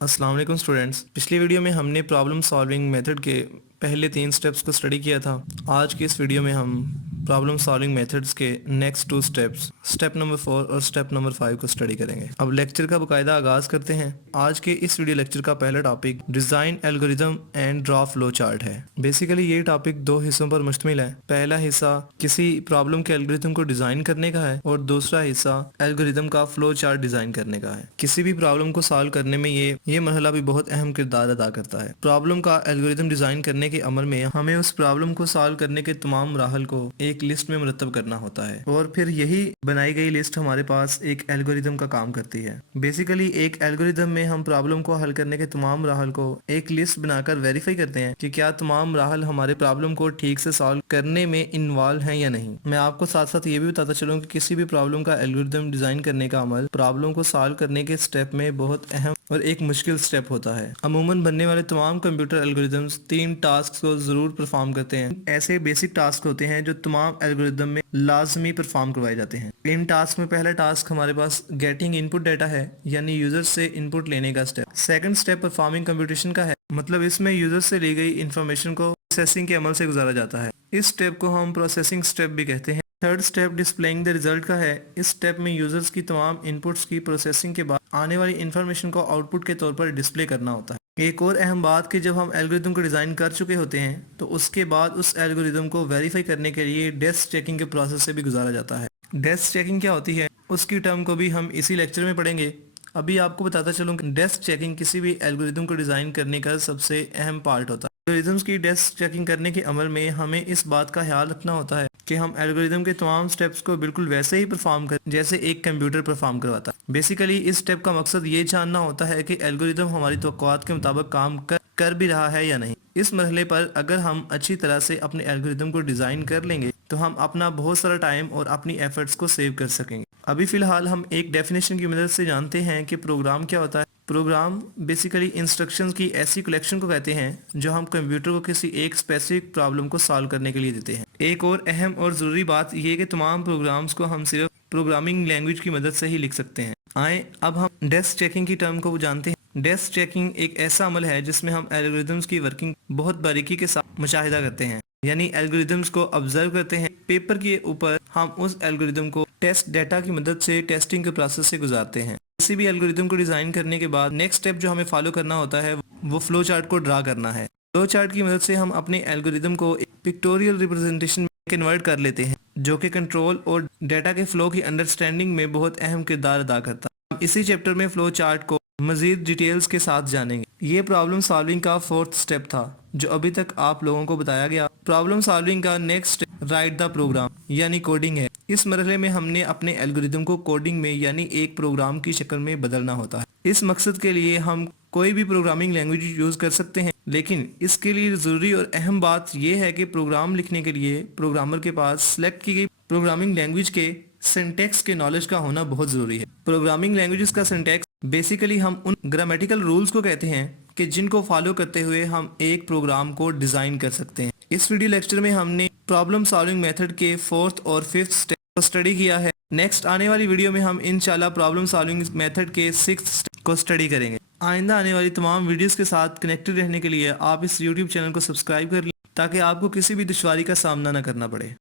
अस्सलाम वालेकुम स्टूडेंट्स। पिछली वीडियो में हमने प्रॉब्लम सॉल्विंग मेथड के पहले 3 स्टेप्स को स्टडी किया था। आज की इस वीडियो में हम प्रॉब्लम सॉल्विंग मेथड्स के नेक्स्ट 2 स्टेप्स, स्टेप नंबर 4 और स्टेप नंबर 5 को स्टडी करेंगे। अब लेक्चर का बाकायदा आगाज़ करते हैं। आज के इस वीडियो लेक्चर का पहला topic design algorithm and draw flow chart है। बेसिकली ये टॉपिक 2 हिस्सों पर मुश्तमिल है। पहला हिस्सा किसी प्रॉब्लम के एल्गोरिदम को डिज़ाइन करने का है और दूसरा हिस्सा एल्गोरिदम का फ्लो चार्ट डिज़ाइन करने का है। किसी भी प्रॉब्लम को सॉल्व करने में ये मरहला भी बहुत अहम किरदार अदा करता है। प्रॉब्लम का एल्गोरिदम डिज़ाइन करने के अमल में हमें उस प्रॉब्लम को सॉल्व करने के तमाम मराहल को एक लिस्ट में मुरतब करना होता है और फिर यही बनाई गई लिस्ट हमारे पास एक एल्गोरिदम का काम करती है। बेसिकली एक एल्गोरिदम में हम प्रॉब्लम को हल करने के तमाम मराहल को एक लिस्ट बनाकर वेरीफाई करते हैं कि क्या तमाम मराहल हमारे प्रॉब्लम को ठीक से सॉल्व करने में इन्वॉल्व हैं या नहीं। मैं आपको साथ साथ ये भी बताता चलूँ कि किसी भी प्रॉब्लम का एल्गोरिदम डिज़ाइन करने का अमल प्रॉब्लम को सॉल्व करने के स्टेप में बहुत अहम और एक मुश्किल स्टेप होता है। अमूमन बनने वाले तमाम कंप्यूटर एल्गोरिदम्स 3 टास्क को जरूर परफॉर्म करते हैं। ऐसे बेसिक टास्क होते हैं जो तमाम एल्गोरिदम में लाजमी परफॉर्म करवाए जाते हैं। इन टास्क में पहला टास्क हमारे पास गेटिंग इनपुट डाटा है, यानी यूजर से इनपुट लेने का step. Second step performing computation का है, मतलब इसमें यूजर से ली गई इंफॉर्मेशन को प्रोसेसिंग के अमल से गुजारा जाता है। इस स्टेप को हम प्रोसेसिंग स्टेप भी कहते हैं। Third step displaying the result का है। इस स्टेप में यूजर्स की तमाम इनपुट्स की प्रोसेसिंग के बाद आने वाली इंफॉर्मेशन को आउटपुट के तौर पर डिस्प्ले करना होता है। एक और अहम बात कि जब हम एल्गोरिदम को डिज़ाइन कर चुके होते हैं तो उसके बाद उस एल्गोरिदम को वेरीफाई करने के लिए डेस्क चेकिंग के प्रोसेस से भी गुजारा जाता है। डेस्क चेकिंग क्या होती है उसकी टर्म को भी हम इसी लेक्चर में पढ़ेंगे। अभी आपको बताता चलूँ कि डेस्क चेकिंग किसी भी एल्गोरिदम को डिज़ाइन करने का सबसे अहम पार्ट होता है। एल्गोरिदम्स की डेस्क चेकिंग करने के अमल में हमें इस बात का ख्याल रखना होता है कि हम एल्गोरिदम के तमाम स्टेप्स को बिल्कुल वैसे ही परफॉर्म कर जैसे एक कंप्यूटर परफॉर्म करवाता है। बेसिकली इस स्टेप का मकसद ये जानना होता है कि एल्गोरिदम हमारी तवक्कुआत के मुताबिक काम कर भी रहा है या नहीं। इस मरहले पर अगर हम अच्छी तरह से अपने एल्गोरिदम को डिज़ाइन कर लेंगे तो हम अपना बहुत सारा टाइम और अपनी एफर्ट्स को सेव कर सकेंगे। अभी फ़िलहाल हम एक डेफिनेशन की मदद से जानते हैं कि प्रोग्राम क्या होता है। प्रोग्राम बेसिकली इंस्ट्रक्शंस की ऐसी कलेक्शन को कहते हैं जो हम कंप्यूटर को किसी एक स्पेसिफिक प्रॉब्लम को सॉल्व करने के लिए देते हैं। एक और अहम और ज़रूरी बात यह है कि तमाम प्रोग्राम्स को हम सिर्फ प्रोग्रामिंग लैंग्वेज की मदद से ही लिख सकते हैं। आए अब हम डेस्क चेकिंग की टर्म को जानते हैं। डेस्क चेकिंग एक ऐसा अमल है जिसमें हम एल्गोरिदम्स की वर्किंग बहुत बारीकी के साथ मुशाहिदा करते हैं, यानी एल्गोरिदम्स को ऑब्जर्व करते हैं। पेपर के ऊपर हम उस एल्गोरिदम को टेस्ट डेटा की मदद से टेस्टिंग के प्रोसेस से गुजारते हैं। किसी भी एल्गोरिदम को डिज़ाइन करने के बाद नेक्स्ट स्टेप जो हमें फॉलो करना होता है वो फ्लो चार्ट को ड्रा करना है। फ्लो चार्ट की मदद से हम अपने एल्गोरिदम को एक पिक्टोरियल रिप्रेजेंटेशन में कन्वर्ट कर लेते हैं जो कि कंट्रोल और डेटा के फ्लो की अंडरस्टैंडिंग में बहुत अहम किरदार अदा करता है। हम इसी चैप्टर में फ्लो चार्ट को मजीद डिटेल्स के साथ जानेंगे। ये प्रॉब्लम सॉल्विंग का 4th स्टेप था जो अभी तक आप लोगों को बताया गया। प्रॉब्लम सॉल्विंग का नेक्स्ट राइट द प्रोग्राम यानी कोडिंग है। इस मरहले में हमने अपने एल्गोरिदम को कोडिंग में यानी एक प्रोग्राम की शक्ल में बदलना होता है। इस मकसद के लिए हम कोई भी प्रोग्रामिंग लैंग्वेज यूज़ कर सकते हैं, लेकिन इसके लिए ज़रूरी और अहम बात यह है कि प्रोग्राम लिखने के लिए प्रोग्रामर के पास सिलेक्ट की गई प्रोग्रामिंग लैंग्वेज के सिंटैक्स के नॉलेज का होना बहुत ज़रूरी है। प्रोग्रामिंग लैंग्वेजेस का सिंटैक्स बेसिकली हम उन ग्रामेटिकल रूल्स को कहते हैं कि जिनको फॉलो करते हुए हम एक प्रोग्राम को डिज़ाइन कर सकते हैं। इस वीडियो लेक्चर में हमने प्रॉब्लम सॉल्विंग मेथड के 4th और 5th स्टेप को स्टडी किया है। नेक्स्ट आने वाली वीडियो में हम इंशाल्लाह प्रॉब्लम सॉल्विंग मेथड के 6th स्टेप को स्टडी करेंगे। आइंदा आने वाली तमाम वीडियोस के साथ कनेक्टेड रहने के लिए आप इस यूट्यूब चैनल को सब्सक्राइब कर लें ताकि आपको किसी भी दुश्वारी का सामना न करना पड़े।